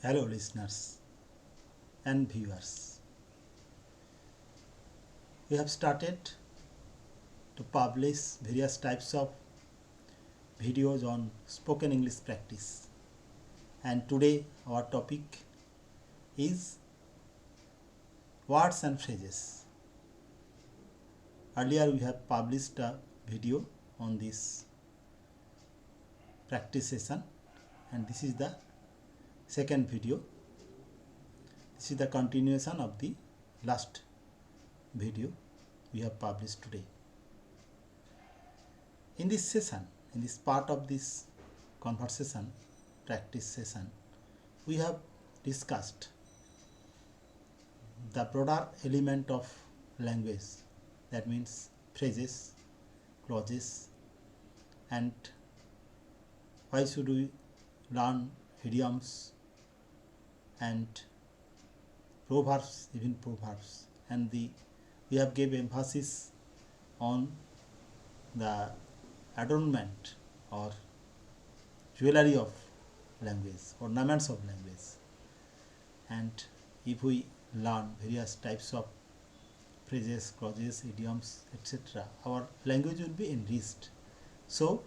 Hello listeners and viewers. We have started to publish various types of videos on spoken English practice, and today our topic is words and phrases. Earlier we have published a video on this practice session, and this is the second video. This is the continuation of the last video we have published today. In this session, in this part of this conversation practice session, we have discussed the broader element of language, that means phrases, clauses, and why should we learn idioms and proverbs, even proverbs, and we have gave emphasis on the adornment or jewelry of language, ornaments of language. And if we learn various types of phrases, clauses, idioms, etc., our language will be enriched. So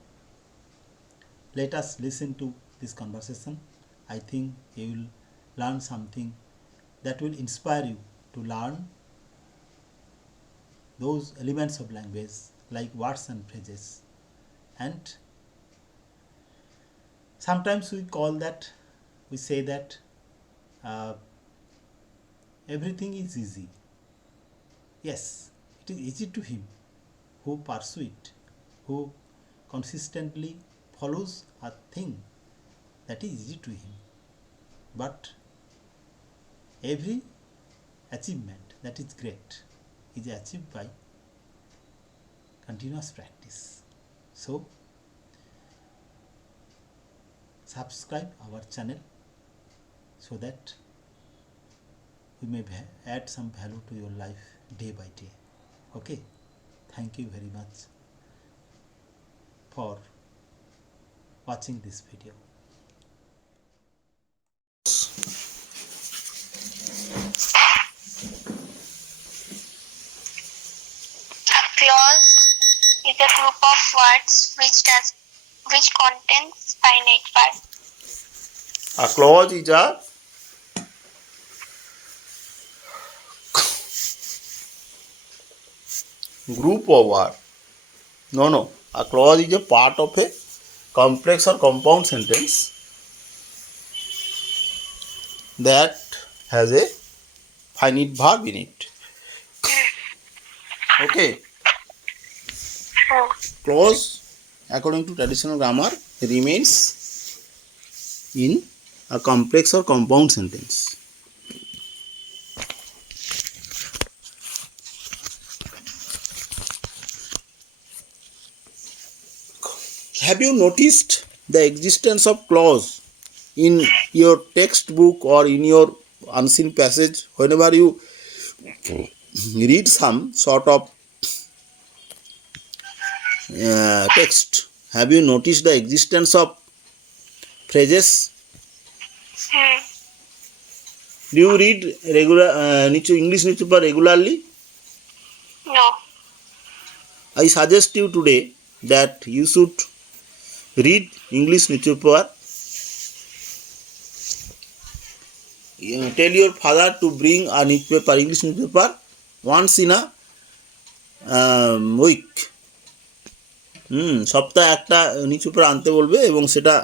let us listen to this conversation. I think you will learn something that will inspire you to learn those elements of language like words and phrases. And sometimes we say that everything is easy. Yes, it is easy to him who pursues it, who consistently follows a thing that is easy to him. But every achievement that is great is achieved by continuous practice. So subscribe our channel so that we may add some value to your life day by day. Okay, thank you very much for watching this video. A clause is a group of words which contains finite words. A clause is a group of words. No. A clause is a part of a complex or compound sentence that has a finite verb in it. Okay. Clause, according to traditional grammar, remains in a complex or compound sentence. Have you noticed the existence of clause in your textbook or in your unseen passage? Whenever you read some sort of text, have you noticed the existence of phrases? Do you read English newspaper regularly? No. I suggest you today that you should read English newspaper. Tell your father to bring a newspaper, English newspaper, once in a week. সপ্তাহে একটা newspaper আনতে বলবে এবং সেটা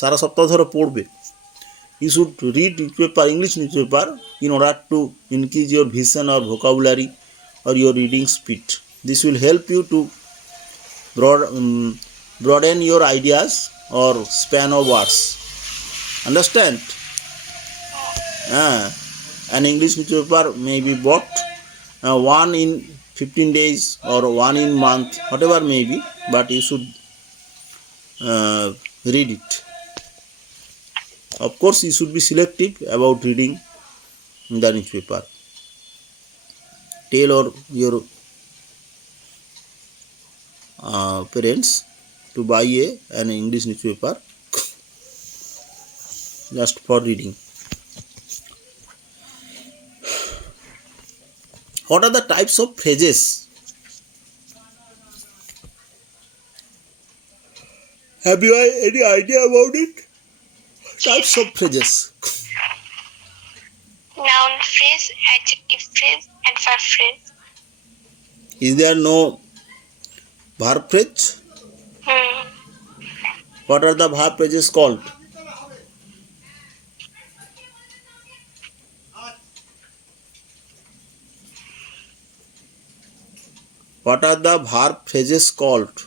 সারা সপ্তাহ ধরে পড়বে. You should read newspaper, English newspaper, in order to increase your vision or vocabulary or your reading speed. This will help you to broaden your ideas or span of words. Understand? An English newspaper may be bought one in 15 days or one in month, whatever may be, but you should read it. Of course, you should be selective about reading the newspaper. Tell your parents to buy an English newspaper just for reading. What are the types of phrases? Have you any idea about it? Types of phrases. Noun phrase, adjective phrase, and verb phrase. Is there no verb phrase? What are the verb phrases called? What are the verb phrases called?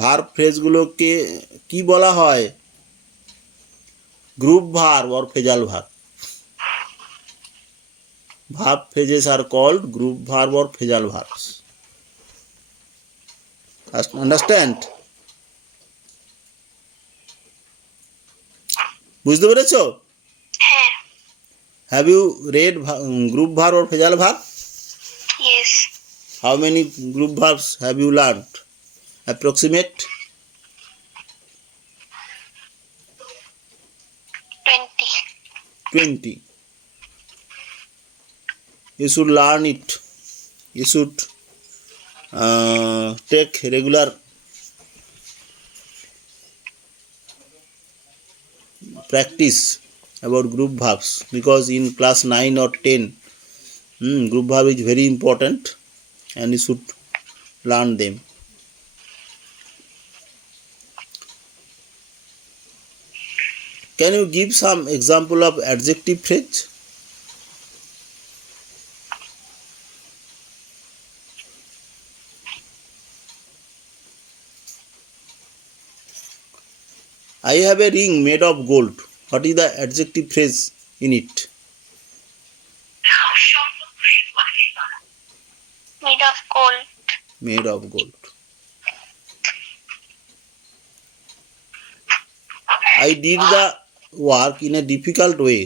Verb ফ্রেজগুলোকে কি বলা হয়? Group verb or phrasal verb. Verb phrases are called group verb or phrasal verbs. Understand? বুঝতে পেরেছো? হ্যাঁ। Have you read group verb or phrasal verb? Yes. How many group verbs have you learned? Approximate? 20. You should learn it. You should take regular practice about group verbs, because in class 9 or 10 group verb is very important and you should learn them. Can you give some example of adjective phrase? I have a ring made of gold. What is the adjective phrase in it? Made of gold. Made of gold. I did the work in a difficult way.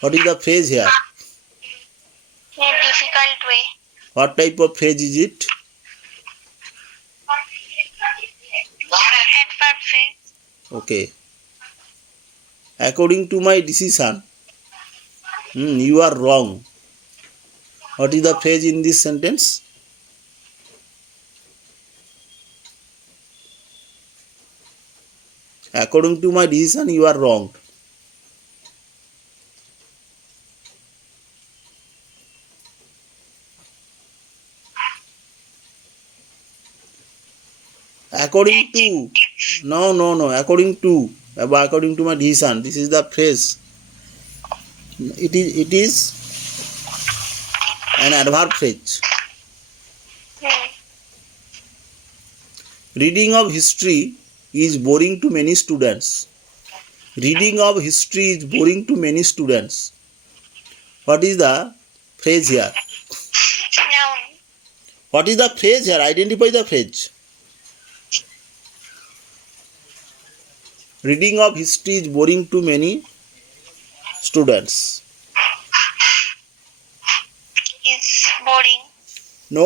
What is the phrase here? In a difficult way. What type of phrase is it? Adverb phrase. Okay. According to my decision, you are wrong. What is the phrase in this sentence? According to my decision, you are wrong. According to, no, according to my decision, this is the phrase. It is an adverb phrase. Reading of history is boring to many students. Reading of history is boring to many students. What is the phrase here? Noun. What is the phrase here? Identify the phrase. Reading of history is boring to many students. Is boring. No.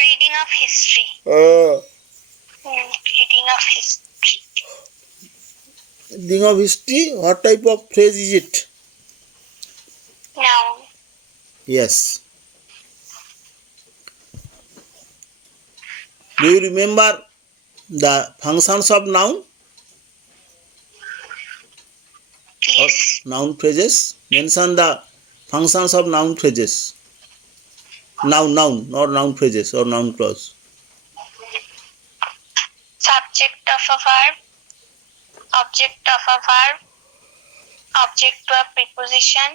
Reading of history. Reading of history. Reading of history, what type of phrase is it? Noun. Yes. Do you remember the functions of noun? Yes. Noun phrases. Mention the functions of noun phrases. Noun, not noun phrases or noun clause. Subject of a verb. Object of a verb. Object to a preposition.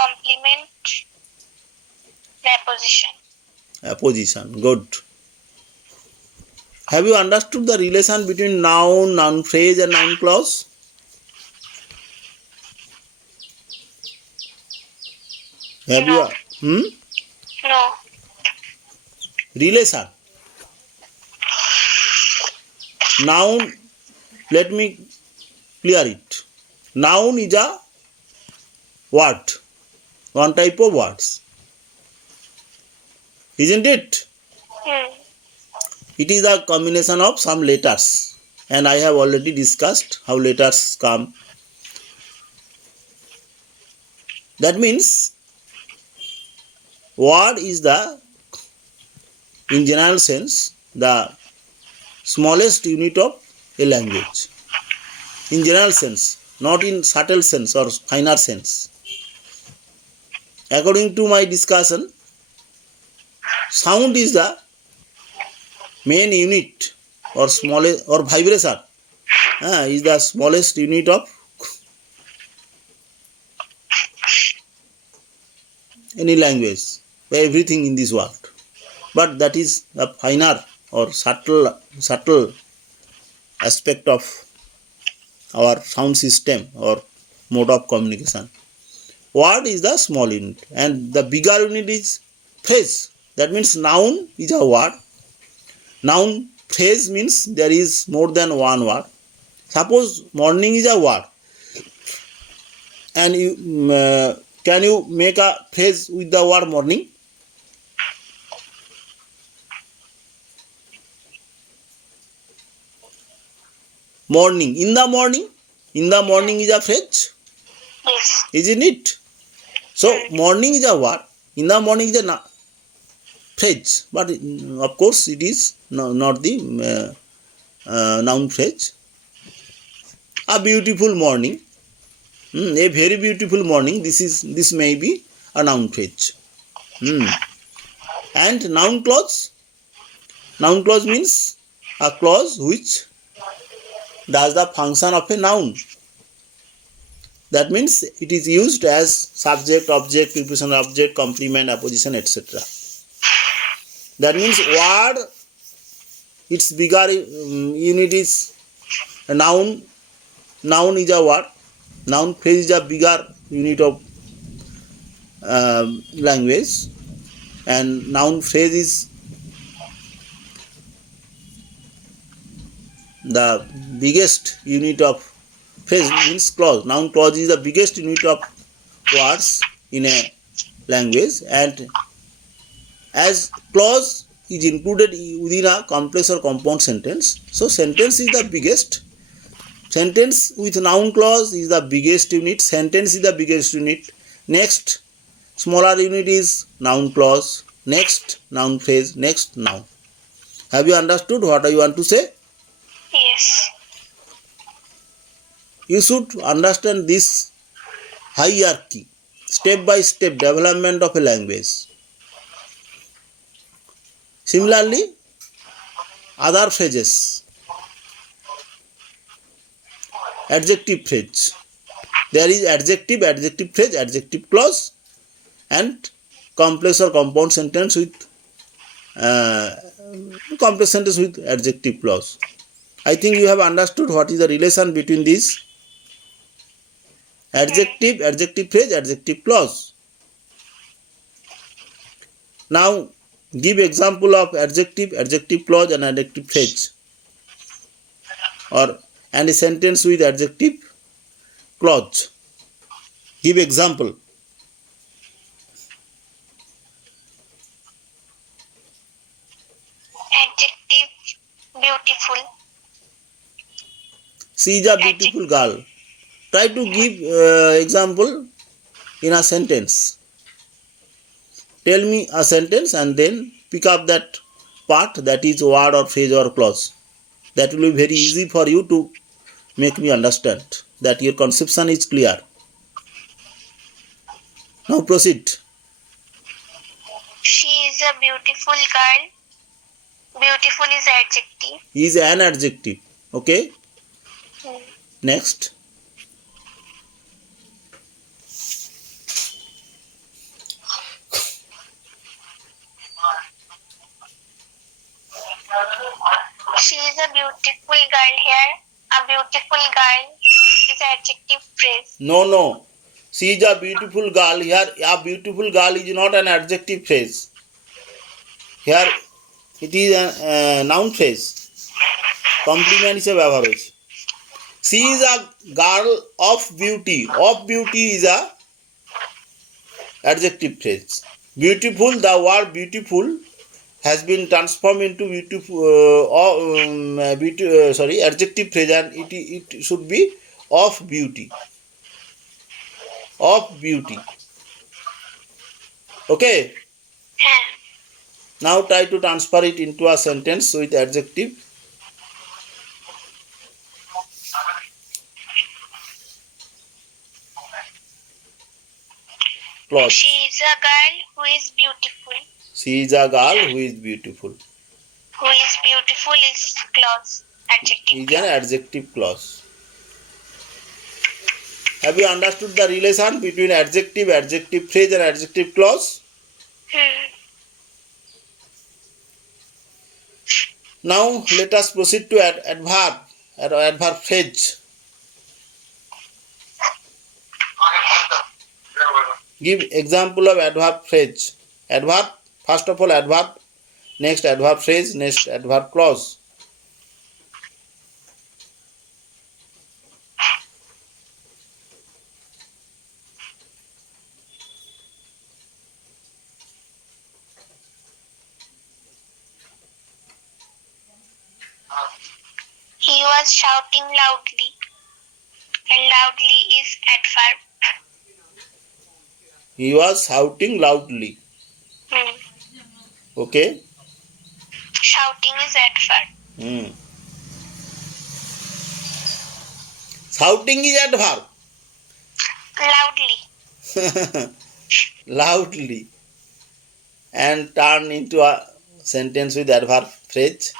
Complement. Preposition. Apposition. Good. Have you understood the relation between noun, noun phrase and noun clause? Have No. you? No. Relation. Noun, let me clear it. Noun is a word, one type of words. Isn't it? It is a combination of some letters, and I have already discussed how letters come. That means word is the, in general sense, the smallest unit of a language. In general sense, not in subtle sense or finer sense. According to my discussion, sound is the main unit or smallest, or vibration is the smallest unit of any language, everything in this world. But that is a finer or subtle aspect of our sound system or mode of communication. Word is the small unit, and the bigger unit is phrase. That means noun is a word. Noun phrase means there is more than one word. Suppose morning is a word, and you can you make a phrase with the word morning? Morning, in the morning is a phrase, Yes. isn't it? So morning is a word, in the morning is a phrase, but of course it is not the noun phrase. A beautiful morning, a very beautiful morning. This may be a noun phrase. And noun clause. Noun clause means a clause which does the function of a noun. That means it is used as subject, object, preposition, object, complement, apposition, etc. That means word, its bigger unit is a noun. Noun is a word. Noun phrase is a bigger unit of language, and noun phrase is the biggest unit of phrase, means clause. Noun clause is the biggest unit of words in a language, and as clause is included within a complex or compound sentence, so sentence is the biggest. Sentence with noun clause is the biggest unit. Sentence is the biggest unit. Next smaller unit is noun clause. Next noun phrase. Next noun. Have you understood what I want to say? Yes. You should understand this hierarchy, step by step development of a language. Similarly, other phrases, adjective phrase. There is adjective, adjective phrase, adjective clause, and complex or compound sentence with complex sentence with adjective clause. I think you have understood what is the relation between these. Adjective, adjective phrase, adjective clause. Now give example of adjective, adjective clause and adjective phrase, and a sentence with adjective clause. Give example. Adjective, beautiful. She is a beautiful girl. Try to give example in a sentence. Tell me a sentence and then pick up that part, that is word or phrase or clause. That will be very easy for you to make me understand that your conception is clear. Now proceed. She is a beautiful girl. Beautiful is adjective. Is an adjective. Okay. Next. She is a beautiful girl here. A beautiful girl is adjective phrase. No. She is a beautiful girl. Here, a beautiful girl is not an adjective phrase. Here, it is a noun phrase. Complement হিসেবে ব্যবহার হয়েছে. She is a girl of beauty. Of beauty is a adjective phrase. Beautiful, the word beautiful has been transformed into beautiful adjective phrase, and it should be of beauty. Of beauty. Okay. হ্যাঁ, Now try to transfer it into a sentence with adjective. Clause. she is a girl who is beautiful. She is a girl who is beautiful. Who is beautiful is clause, adjective Is an clause. adjective clause. Have you understood the relation between adjective, adjective phrase, and adjective clause? Now let us proceed to adverb or adverb phrase. Give example of adverb phrase. Adverb, first of all adverb, next adverb phrase, next adverb clause. He was shouting loudly, and loudly is adverb. He was shouting loudly. Okay. Shouting is adverb. Shouting is adverb. Loudly. Loudly. And turn into a sentence with adverb phrase.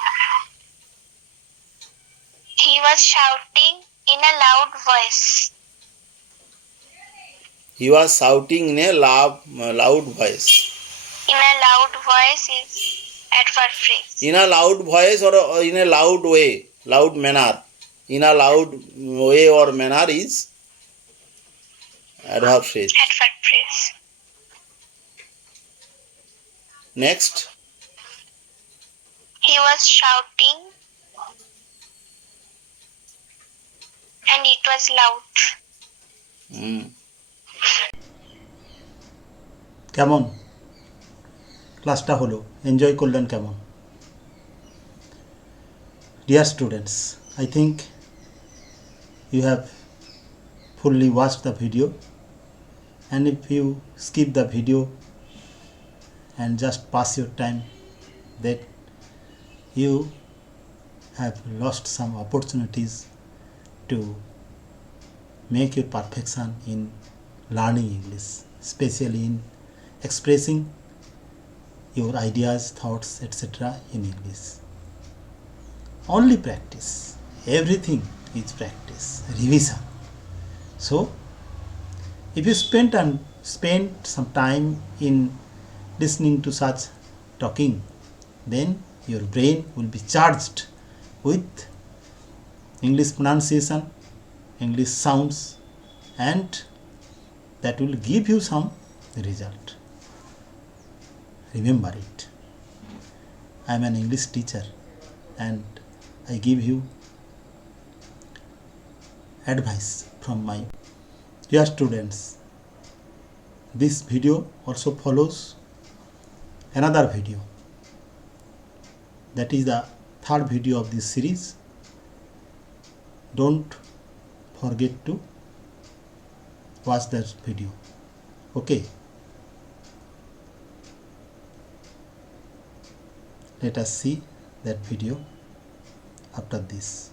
He was shouting in a loud voice. He was shouting in a loud voice. In a loud voice is adverb phrase. In a loud voice or in a loud way, loud manner. In a loud way or manner is adverb phrase. Adverb phrase. Next. He was shouting and it was loud. কেমন ক্লাসটা হলো, enjoy করলেন কেমন? Dear students, I think you have fully watched the video, and if you skip the video and just pass your time, that you have lost some opportunities to make your perfection in learning English, especially in expressing your ideas, thoughts, etc. in English. Only practice. Everything is practice, revision. So, if you spend some time in listening to such talking, then your brain will be charged with English pronunciation, English sounds, and that will give you some result. Remember it. I am an English teacher and I give you advice from my dear students. This video also follows another video. That is the third video of this series. Don't forget to watch that video. Okay. Let us see that video after this.